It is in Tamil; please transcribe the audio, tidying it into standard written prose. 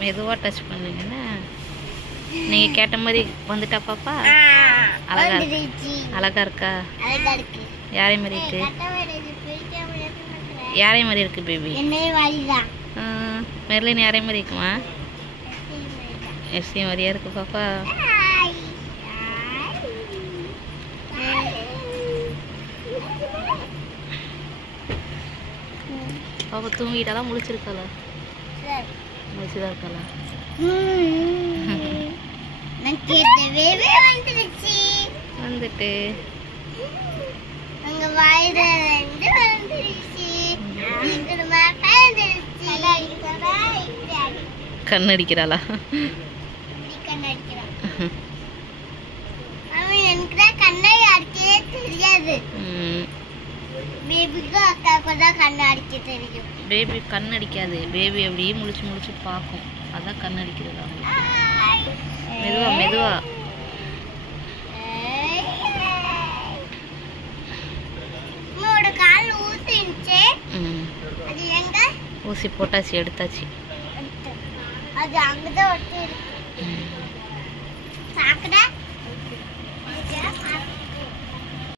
மெதுவாக டச் பண்ணுங்கன்னா நீங்கள் கேட்ட மாதிரி வந்துட்டா பாப்பா? அழகா அழகா இருக்கா? யாரை மாதிரி இருக்கு? யாரை மாதிரி இருக்கு பேபி? மெர்லின் யாரை மாதிரி இருக்குமா? எஸ்சி மாதிரியா இருக்கு பாப்பா? பாப்பா தூங்கிட்டாலாம் முழிச்சிருக்காளா? முழிச்சுதான் இருக்காளா? வந்துட்டு கண்ணடிக்கிறாளா? பேபி கண்ணடிக்காது. பேபி அப்படியே முழிச்சு முழிச்சு பார்க்கும். அதான் கண்ணடிக்கிறது. மெதுவா மெதுவா. ஊசி போட்டாச்சு, எடுத்தாச்சு. அது அங்கதான் ஒட்டி இருக்கு.